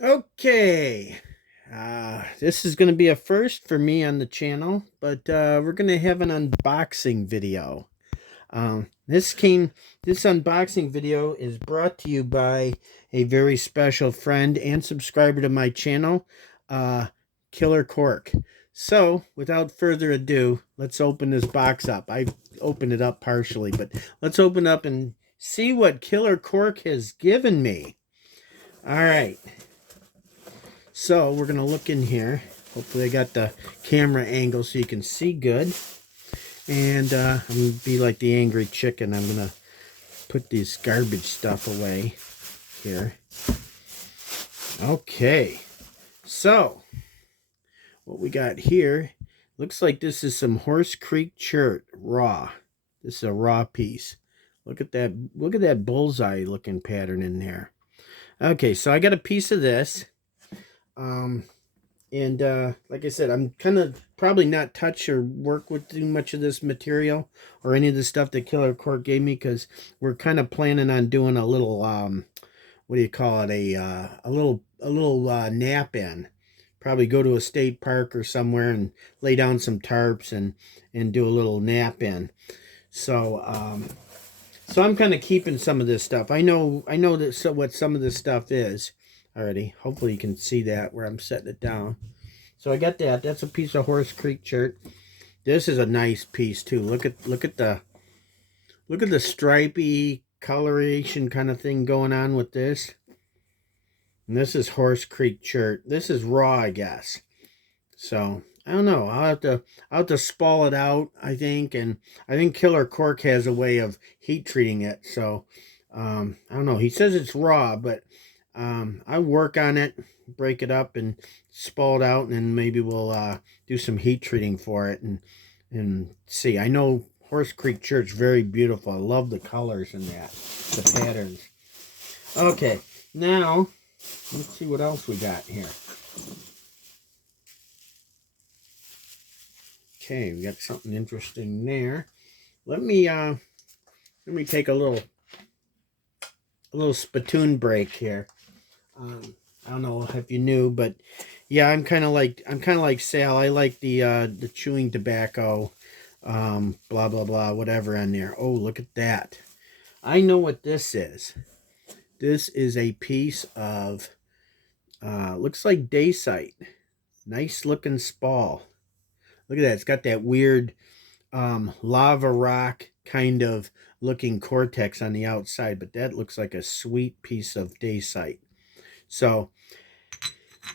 Okay, this is going to be a first for me on the channel, but we're going to have an unboxing video. Um, this came, this unboxing video is brought to you by a very special friend and subscriber to my channel, uh, Killerkork. So, without further ado, let's open this box up. I've opened it up partially, but let's open up and see what Killerkork has given me. All right. So we're going to look in here. Hopefully I got the camera angle so you can see good. And I'm going to be like the angry chicken. I'm going to put this garbage stuff away here. Okay. So what we got here, looks like this is some Horse Creek Chert raw. This is a raw piece. Look at that bullseye looking pattern in there. Okay, so I got a piece of this. Um, And like I said, I'm kind of probably not touch or work with too much of this material or any of the stuff that Killerkork gave me, because we're kind of planning on doing a little what do you call it, a little nap in. Probably go to a state park or somewhere and lay down some tarps and do a little nap in. So so I'm kind of keeping some of this stuff. I know that, so what some of this stuff is already. Hopefully you can see that where I'm setting it down. So I got that. That's a piece of Horse Creek Chert. This is a nice piece too. Look at the stripy coloration kind of thing going on with this. And this is Horse Creek Chert. This is raw, I guess. So I don't know. I'll have to spall it out, I think, and I think Killerkork has a way of heat treating it. So I don't know. He says it's raw, but I work on it, break it up, and spall it out, and then maybe we'll do some heat treating for it and see. I know Horse Creek Church very beautiful. I love the colors in that, the patterns. Okay, now let's see what else we got here. Okay, we got something interesting there. Let me take a little spittoon break here. I don't know if you knew, but yeah, I'm kind of like Sal. I like the chewing tobacco, blah blah blah, whatever on there. Oh, look at that! I know what this is. This is a piece of looks like dacite. Nice looking spall. Look at that. It's got that weird lava rock kind of looking cortex on the outside, but that looks like a sweet piece of dacite. So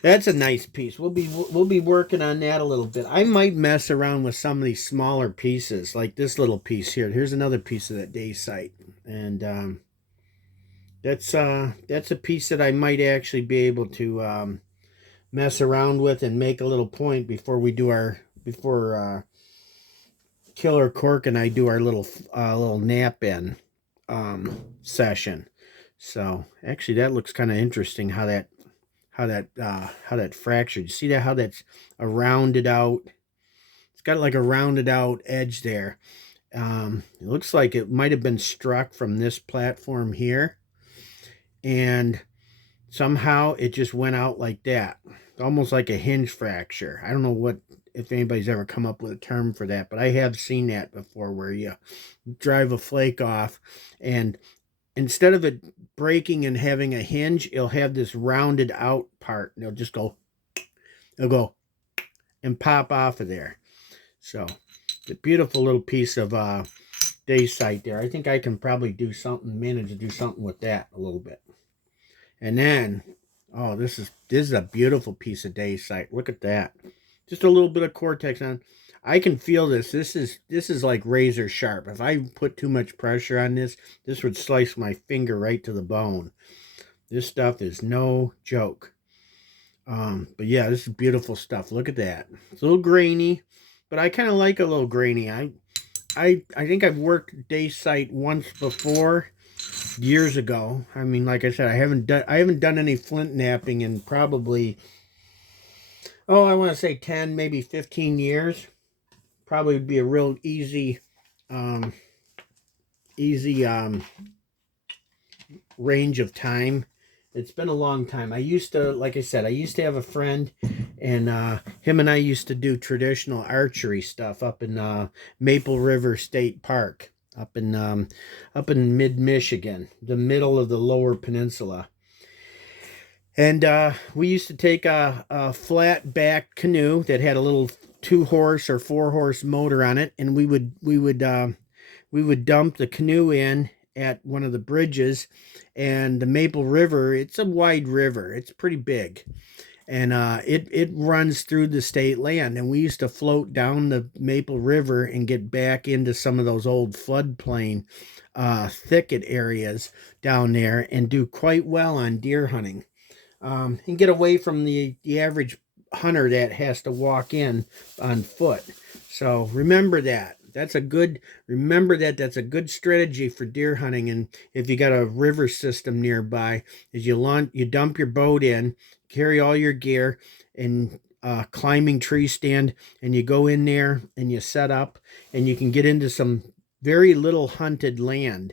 that's a nice piece. We'll be working on that a little bit. I might mess around with some of these smaller pieces, like this little piece here. Here's another piece of that dacite, and that's a piece that I might actually be able to mess around with and make a little point before we do our before Killerkork and I do our little nap in session. So actually, that looks kind of interesting how that fractured. You see that how that's a rounded out. It's got like a rounded out edge there. It looks like it might have been struck from this platform here, and somehow it just went out like that, almost like a hinge fracture. I don't know what if anybody's ever come up with a term for that, but I have seen that before, where you drive a flake off and instead of it breaking and having a hinge, it'll have this rounded out part and it'll go and pop off of there. So the beautiful little piece of dacite there. I think I can probably manage to do something with that a little bit. And then, oh, this is a beautiful piece of dacite. Look at that. Just a little bit of cortex on. I can feel this. This is like razor sharp. If I put too much pressure on this would slice my finger right to the bone. This stuff is no joke. But yeah, this is beautiful stuff. Look at that. It's a little grainy, but I kind of like a little grainy. I think I've worked dacite once before, years ago. I mean, like I said, I haven't done any flint knapping in probably, oh, I want to say 10, maybe 15 years. Probably would be a real um, easy range of time It's been a long time. I used to, like I said, I used to have a friend, and him and I used to do traditional archery stuff up in Maple River State Park, up in mid Michigan, the middle of the Lower Peninsula. And we used to take a flat back canoe that had a little 2 horse or 4 horse motor on it, and we would dump the canoe in at one of the bridges. And the Maple River, it's a wide river, it's pretty big, and it runs through the state land. And we used to float down the Maple River and get back into some of those old floodplain thicket areas down there and do quite well on deer hunting, and get away from the average hunter that has to walk in on foot. So remember that. Remember that that's a good strategy for deer hunting. And if you got a river system nearby, is you dump your boat in, carry all your gear, and climbing tree stand, and you go in there and you set up, and you can get into some very little hunted land,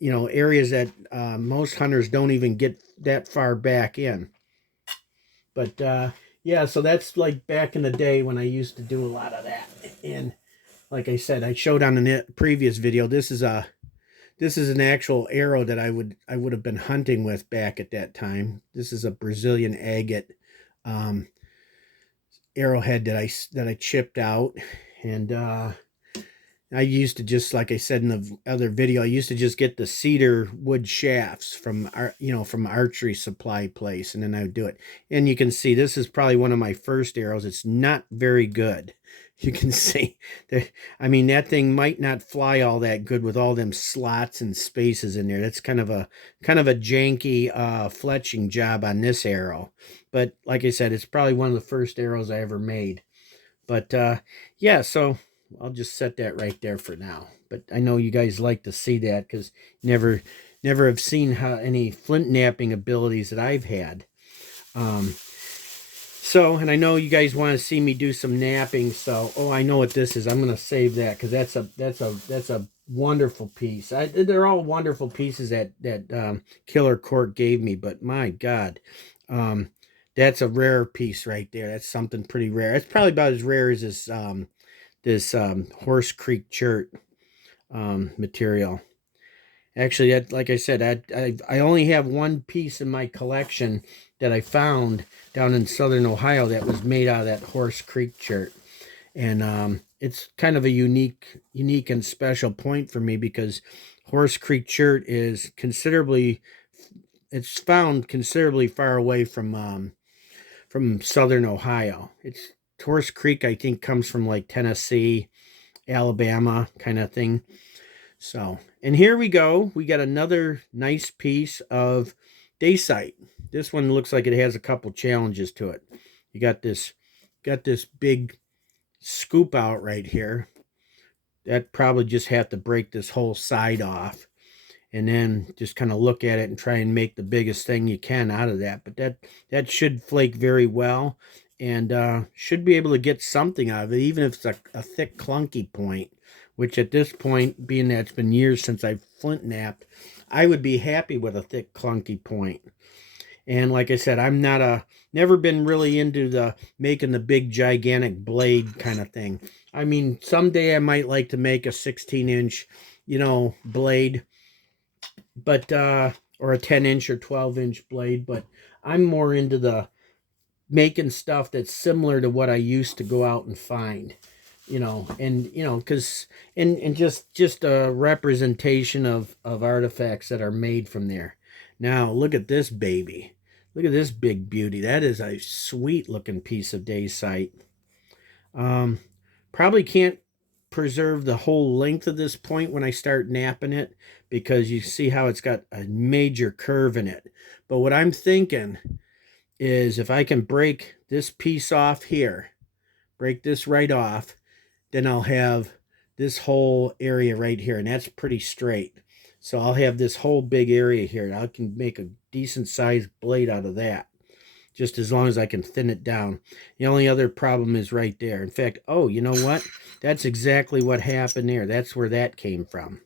areas that most hunters don't even get that far back in. But yeah, so that's like back in the day when I used to do a lot of that. And like I said, I showed on the previous video, this is an actual arrow that I would have been hunting with back at that time. This is a Brazilian agate um, arrowhead that I chipped out. And I used to just, like I said in the other video, I used to just get the cedar wood shafts from from archery supply place, and then I would do it. And you can see this is probably one of my first arrows. It's not very good. You can see that. I mean, that thing might not fly all that good with all them slots and spaces in there. That's kind of a janky fletching job on this arrow. But like I said, it's probably one of the first arrows I ever made. But yeah, so I'll just set that right there for now. But I know you guys like to see that because never have seen any flint knapping abilities that I've had. And I know you guys want to see me do some knapping. So, I know what this is. I'm going to save that because that's a wonderful piece. They're all wonderful pieces that Killerkork gave me. But my God, that's a rare piece right there. That's something pretty rare. It's probably about as rare as this Horse Creek chert material. Actually, like I said, I only have one piece in my collection that I found down in southern Ohio that was made out of that Horse Creek chert. And it's kind of a unique and special point for me because Horse Creek chert is it's found considerably far away from southern Ohio. It's Horse Creek, I think, comes from like Tennessee, Alabama kind of thing. So, and here we go. We got another nice piece of dacite. This one looks like it has a couple challenges to it. You got this big scoop out right here. That probably just have to break this whole side off, and then just kind of look at it and try and make the biggest thing you can out of that. But that should flake very well, and should be able to get something out of it, even if it's a thick clunky point, which at this point, being that it's been years since I've flint knapped, I would be happy with a thick clunky point. And like I said, I'm never been really into the making the big gigantic blade kind of thing. I mean, someday I might like to make a 16-inch, blade, but or a 10-inch or 12-inch blade, but I'm more into the making stuff that's similar to what I used to go out and find, because and just a representation of artifacts that are made from there. Now look at this baby. Look at this big beauty. That is a sweet looking piece of dacite. Probably can't preserve the whole length of this point when I start knapping it because you see how it's got a major curve in it. But what I'm thinking is if I can break this piece off here, break this right off, then I'll have this whole area right here, and that's pretty straight. So I'll have this whole big area here. I can make a decent sized blade out of that, just as long as I can thin it down. The only other problem is right there. In fact, you know what? That's exactly what happened there. That's where that came from.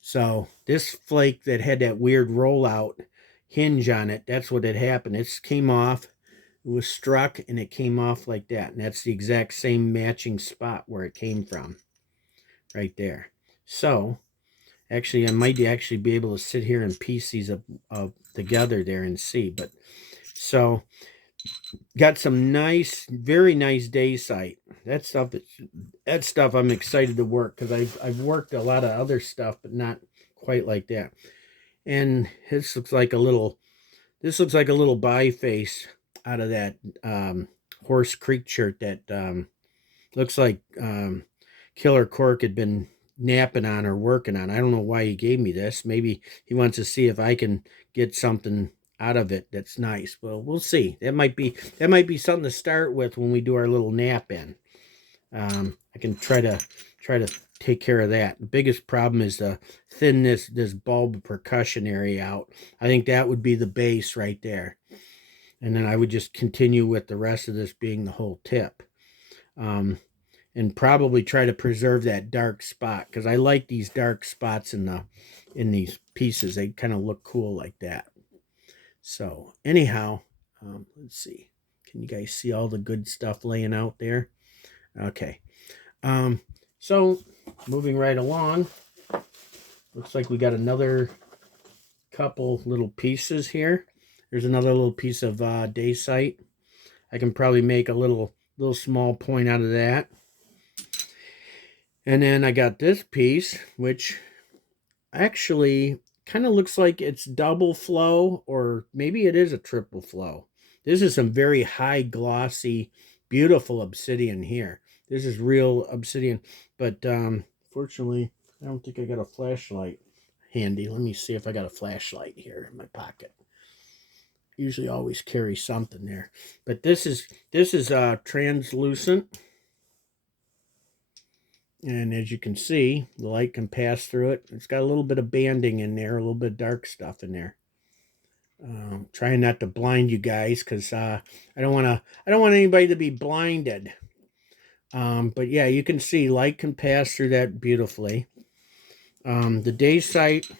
So this flake that had that weird rollout hinge on it. That's what had happened. It came off. It was struck and it came off like that. And that's the exact same matching spot where it came from. Right there. So, actually, I might actually be able to sit here and piece these up together there and see. But, so, got some nice, very nice day sight. That stuff I'm excited to work because I've worked a lot of other stuff, but not quite like that. And this looks like a little biface out of that Horse Creek shirt that looks like Killerkork had been napping on or working on. I don't know why he gave me this. Maybe he wants to see if I can get something out of it that's nice. Well, we'll see. That might be something to start with when we do our little nap in. I can try to take care of that. The biggest problem is to thin this bulb percussion area out. I think that would be the base right there. And then I would just continue with the rest of this being the whole tip. And probably try to preserve that dark spot because I like these dark spots in these pieces. They kind of look cool like that. So anyhow, let's see. Can you guys see all the good stuff laying out there? Okay. So moving right along, looks like we got another couple little pieces here. There's another little piece of day sight. I can probably make a little small point out of that. And then I got this piece, which actually kind of looks like it's double flow, or maybe it is a triple flow. This is some very high glossy, beautiful obsidian here. This is real obsidian, but fortunately, I don't think I got a flashlight handy. Let me see if I got a flashlight here in my pocket. Usually always carry something there. But this is translucent. And as you can see, the light can pass through it. It's got a little bit of banding in there, a little bit of dark stuff in there. Trying not to blind you guys because I don't want anybody to be blinded. But yeah, you can see light can pass through that beautifully. The day sight,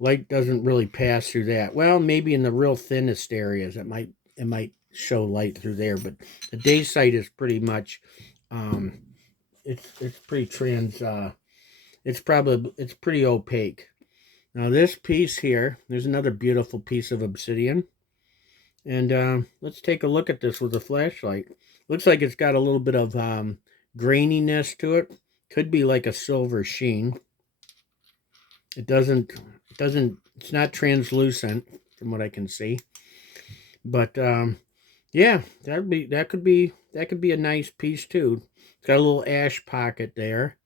light doesn't really pass through that. Well, maybe in the real thinnest areas it might show light through there, but the day sight is pretty much it's pretty opaque. Now this piece here, there's another beautiful piece of obsidian. And let's take a look at this with a flashlight. Looks like it's got a little bit of graininess to it. Could be like a silver sheen. It's not translucent from what I can see. But yeah, that could be a nice piece too. It's got a little ash pocket there,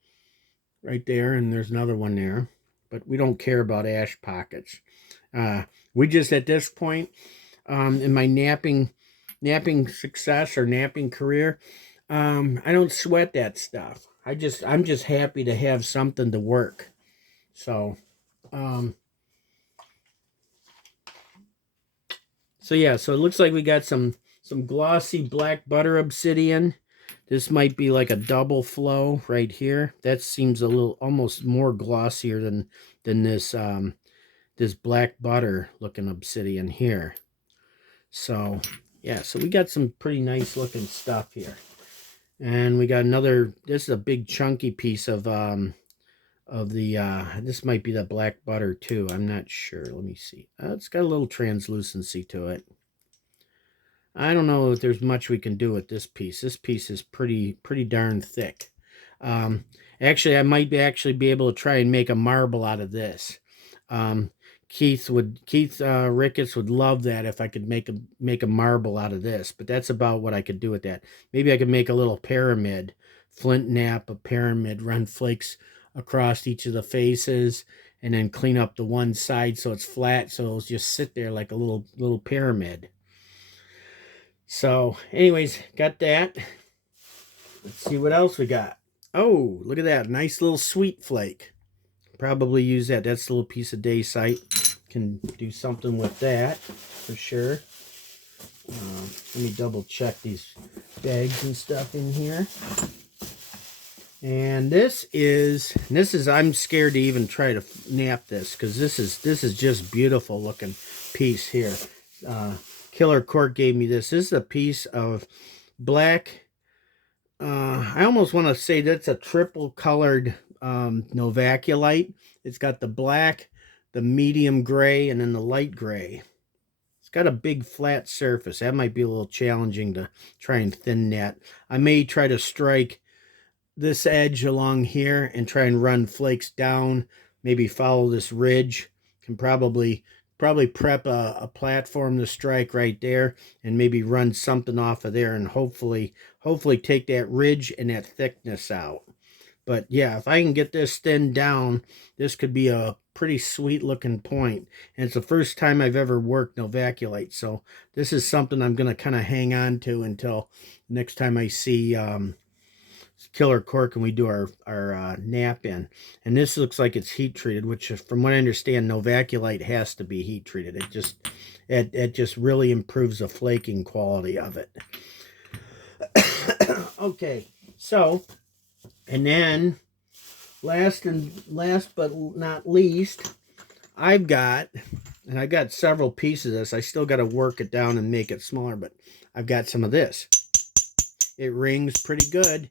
right there, and there's another one there. But we don't care about ash pockets. We just, at this point, in my napping success or napping career, I don't sweat that stuff. I'm just happy to have something to work. So, yeah, so it looks like we got some glossy black butter obsidian. This might be like a double flow right here. That seems a little almost more glossier than this this black butter looking obsidian here. So yeah, so we got some pretty nice looking stuff here. And we got another, this is a big chunky piece of the this might be the black butter too. I'm not sure. Let me see. It's got a little translucency to it. I don't know if there's much we can do with this piece. This piece is pretty darn thick. Actually, I might be able to try and make a marble out of this. Keith Ricketts would love that if I could make a marble out of this, but that's about what I could do with that. Maybe I could make a little pyramid, flint knap a pyramid, run flakes across each of the faces, and then clean up the one side so it's flat, so it'll just sit there like a little pyramid. So anyways, got that. Let's see what else we got. Oh, look at that. Nice little sweet flake. Probably use that. That's a little piece of day sight. Can do something with that for sure. Let me double check these bags and stuff in here. And this is I'm scared to even try to nap this, because this is just beautiful looking piece here. Killerkork gave me this. This is a piece of black. I almost want to say that's a triple colored novaculite. It's got the black, the medium gray, and then the light gray. It's got a big flat surface. That might be a little challenging to try and thin net. I may try to strike this edge along here and try and run flakes down, maybe follow this ridge. Can probably prep a platform to strike right there, and maybe run something off of there, and hopefully take that ridge and that thickness out. But yeah, if I can get this thinned down, this could be a pretty sweet looking point. And it's the first time I've ever worked novaculite, so this is something I'm going to kind of hang on to until next time I see Killerkork and we do our nap in. And this looks like it's heat treated, which from what I understand, novaculite has to be heat treated. It just really improves the flaking quality of it. Okay, so, and then last but not least, I've got several pieces of this. I still got to work it down and make it smaller, but I've got some of this. It rings pretty good.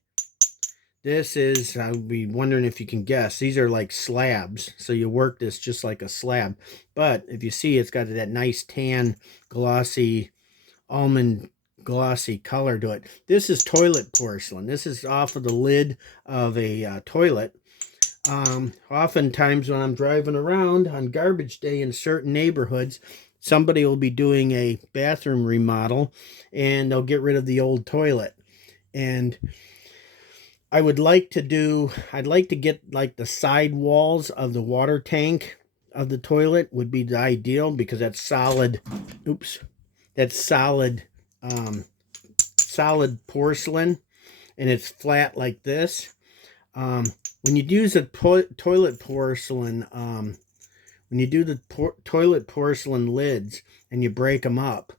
This is, I would be wondering if you can guess, these are like slabs. So you work this just like a slab. But if you see, it's got that nice tan, glossy, almond glossy color to it. This is toilet porcelain. This is off of the lid of a toilet. Oftentimes when I'm driving around on garbage day in certain neighborhoods, somebody will be doing a bathroom remodel and they'll get rid of the old toilet. And I'd like to get like the side walls of the water tank of the toilet would be the ideal, because that's solid. Oops. That's solid porcelain, and it's flat like this. When you use a toilet porcelain, when you do the toilet porcelain lids and you break them up,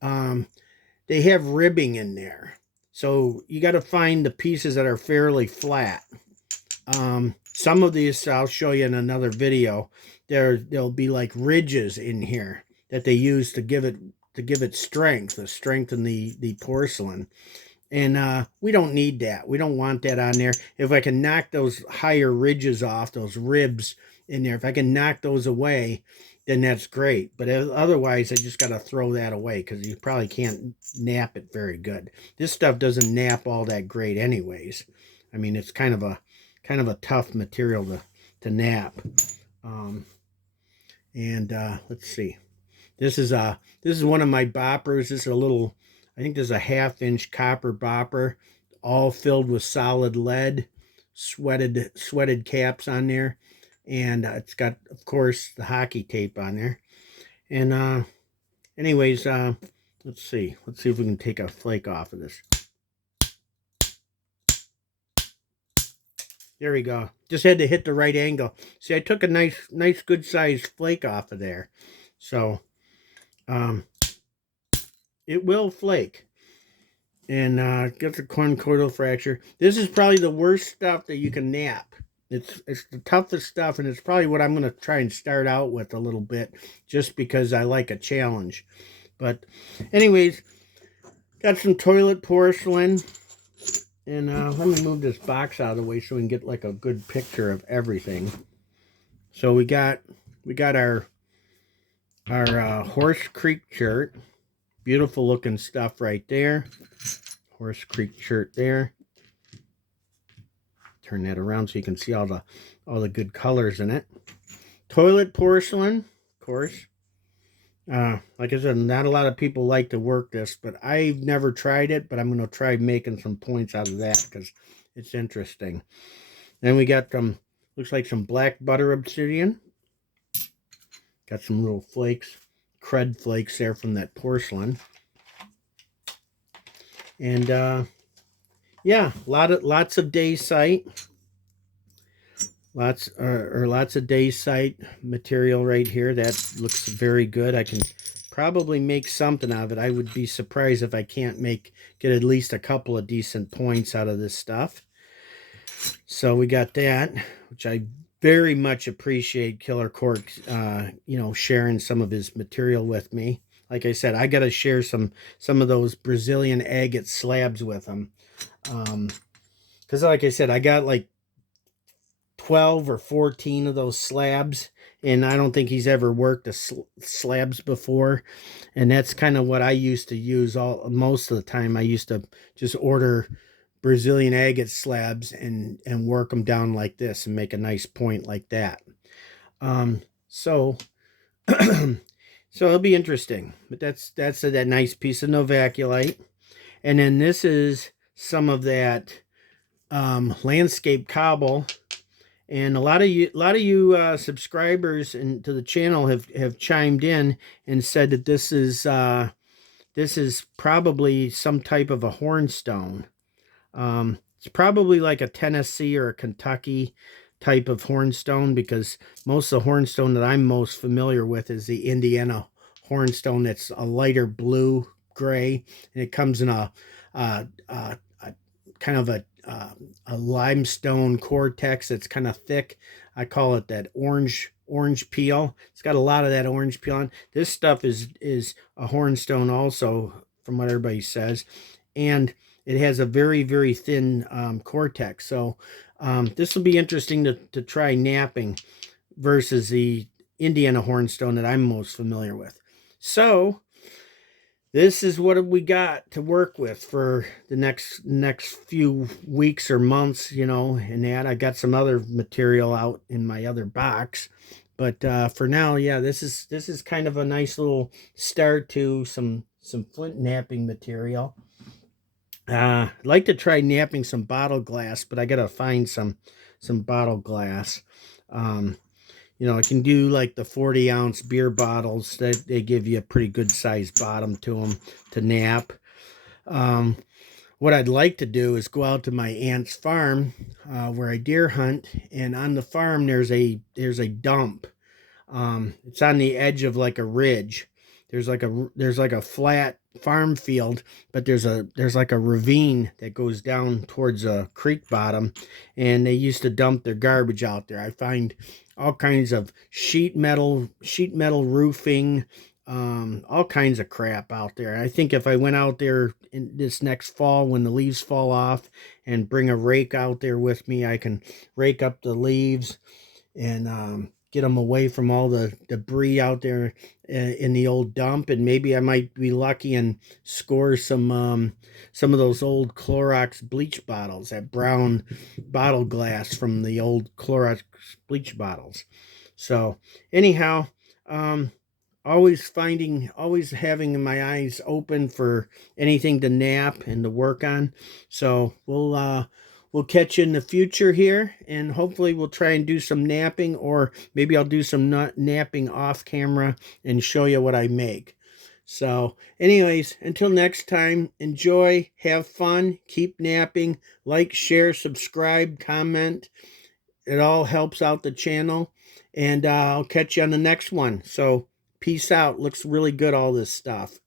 they have ribbing in there. So you got to find the pieces that are fairly flat. Some of these I'll show you in another video. There'll be like ridges in here that they use to give it strength, to strengthen the porcelain. And we don't need that. We don't want that on there. If I can knock those higher ridges off, those ribs in there, if I can knock those away, then that's great. But otherwise, I just got to throw that away, because you probably can't nap it very good. This stuff doesn't nap all that great anyways. I mean, it's kind of a tough material to nap. Let's see. This is one of my boppers. This is a little, I think this is a 1/2-inch copper bopper, all filled with solid lead, sweated caps on there. And it's got, of course, the hockey tape on there. And anyways, let's see if we can take a flake off of this. There we go. Just had to hit the right angle. See, I took a nice good sized flake off of there. So it will flake. And get the conchoidal fracture. This is probably the worst stuff that you can nap. It's the toughest stuff, and it's probably what I'm going to try and start out with a little bit, just because I like a challenge. But anyways, got some toilet porcelain. And let me move this box out of the way so we can get like a good picture of everything. So we got our Horse Creek shirt. Beautiful looking stuff right there. Horse Creek shirt there. Turn that around so you can see all the good colors in it. Toilet porcelain, of course. Like I said, not a lot of people like to work this, but I've never tried it, but I'm going to try making some points out of that because it's interesting. Then we got looks like some black butter obsidian. Got some little flakes, crud flakes there from that porcelain. And yeah, lots of day sight. Lots of day sight material right here. That looks very good. I can probably make something of it. I would be surprised if I can't get at least a couple of decent points out of this stuff. So we got that, which I very much appreciate Killerkork, sharing some of his material with me. Like I said, I got to share some of those Brazilian agate slabs with him. Because like I said, I got like 12 or 14 of those slabs, and I don't think he's ever worked slabs before. And that's kind of what I used to use most of the time. I used to just order Brazilian agate slabs and work them down like this and make a nice point like that. So so it'll be interesting. But that's that nice piece of novaculite. And then this is some of that landscape cobble. And a lot of you subscribers to the channel have chimed in and said that this is probably some type of a hornstone. It's probably like a Tennessee or a Kentucky type of hornstone, because most of the hornstone that I'm most familiar with is the Indiana hornstone. That's a lighter blue gray, and it comes in a kind of a limestone cortex that's kind of thick. I call it that orange peel. It's got a lot of that orange peel on. This stuff is a hornstone also, from what everybody says, and it has a very, very thin cortex. So this will be interesting to try knapping versus the Indiana hornstone that I'm most familiar with. So this is what we got to work with for the next few weeks or months, and that I got some other material out in my other box. But for now, yeah, this is kind of a nice little start to some flint knapping material. I'd like to try knapping some bottle glass, but I gotta find some bottle glass. Um, I can do like the 40-ounce beer bottles. They give you a pretty good sized bottom to them to nap. Um, what I'd like to do is go out to my aunt's farm where I deer hunt, and on the farm there's a dump. It's on the edge of like a ridge. There's like a flat farm field, but there's like a ravine that goes down towards a creek bottom, and they used to dump their garbage out there. I find all kinds of sheet metal roofing, all kinds of crap out there. I think if I went out there in this next fall when the leaves fall off and bring a rake out there with me, I can rake up the leaves and get them away from all the debris out there in the old dump. And maybe I might be lucky and score some of those old Clorox bleach bottles, that brown bottle glass from the old Clorox bleach bottles. So anyhow, always having my eyes open for anything to nap and to work on. So we'll catch you in the future here, and hopefully we'll try and do some napping, or maybe I'll do some napping off camera and show you what I make. So anyways, until next time, enjoy, have fun, keep napping, like, share, subscribe, comment. It all helps out the channel, and I'll catch you on the next one. So peace out. Looks really good, all this stuff.